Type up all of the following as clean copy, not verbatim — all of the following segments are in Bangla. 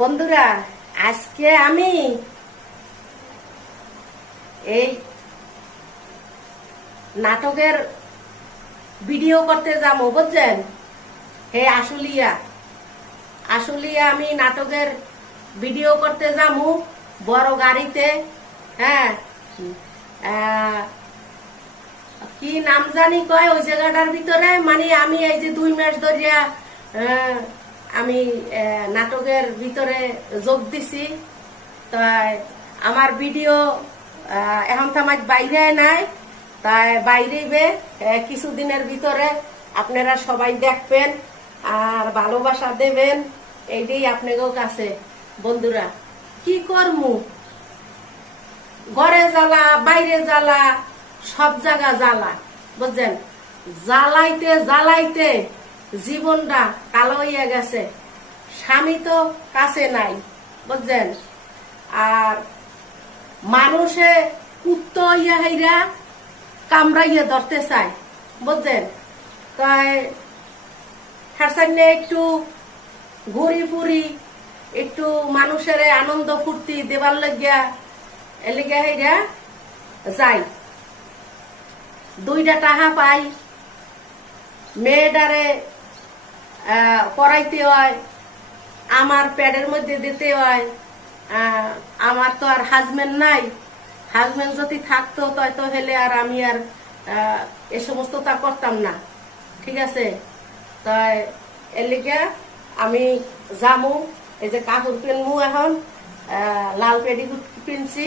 বন্ধুরা, আজকে আমি এই নাটকের ভিডিও করতে যাবো, বুঝছেন? আশুলিয়া আমি নাটকের ভিডিও করতে যাবো বড় গাড়িতে। হ্যাঁ, কি নাম জানি কয় ওই জায়গাটার ভিতরে, মানে আমি এই যে 2 মাস ধরিয়া আমি নাটকের ভিতরে যোগ দিছি। তাই আমার ভিডিও এখন তো আমার বাইরে নাই, তাই বাইরেবে কিছুদিনের ভিতরে আপনারা সবাই দেখবেন আর ভালোবাসা দেবেন, এইটাই আপনাদের কাছে। বন্ধুরা, কি করমু, ঘরে জ্বালা বাইরে জ্বালা সব জায়গা জ্বালা, বুঝছেন? জ্বালাইতে জ্বালাইতে জীবনটা কালো হইয়া গেছে। স্বামী তো কাছে নাই, বুঝছেন? আর মানুষে কুত্ত হইয়া হইরা কামড়াইয়া ধরতে চায়, বুঝছেন? তাই একটু ঘুরি ফুরি, একটু মানুষের আনন্দ ফুর্তি দেবার লাগিয়া এলিগা হইরা যাই, 2টা টাকা পাই, মেয়েটারে পড়াইতে হয়, আমার প্যাডের মধ্যে দিতে হয়। আমার তো আর হাজবেন্ড নাই, হাজবেন্ড যদি থাকতো তো হেলে আর আমি আর এ সমস্ত তা করতাম না, ঠিক আছে? তাই এর লিগে আমি যামু, এই যে কাপড় কিনবো এখন, লাল পেডিকুট কিনছি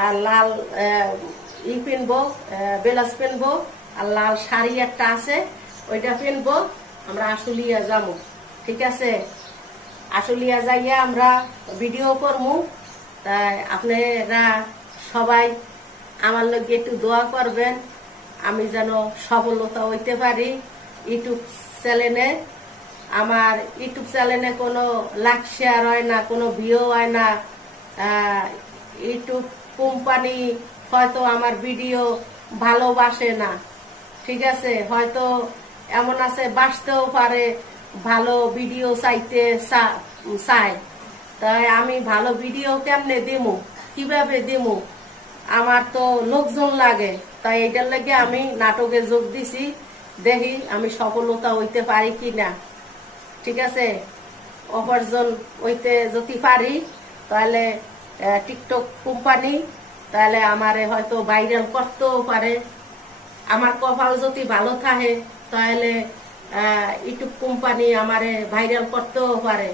আর লাল পিনবো, ব্লাউজ পিনবো আর লাল শাড়ি একটা আছে ওইটা পিনবো। আমরা আশুলিয়া যাবো, ঠিক আছে? আশুলিয়া যাইয়া আমরা ভিডিও করবো। তাই আপনারা সবাই আমার লগে একটু দোয়া করবেন, আমি যেন সফলতা হইতে পারি ইউটিউব চ্যানেলে। আমার ইউটিউব চ্যানেলে কোনো লাইক শেয়ার হয় না, কোনো ভিউ হয় না। ইউটিউব কোম্পানি হয়তো আমার ভিডিও ভালোবাসে না, ঠিক আছে? হয়তো এমন আছে বাসতেও পারে, ভালো ভিডিও চাইতে চায়। তাই আমি ভালো ভিডিও কেমনে দিমু, কিভাবে দিমু, আমার তো লোকজন লাগে। তাই এটার লাগে আমি নাটকে যোগ দিছি, দেখি আমি সফলতা হইতে পারি কিনা, ঠিক আছে? উপার্জন হইতে যদি পারি তাহলে টিকটক কোম্পানি তাহলে আমারে হয়তো ভাইরাল করতেও পারে। আমার কপাল যদি ভালো থাকে তাহলে ইউটিউব কোম্পানি আমারে ভাইরাল করতেও পারে।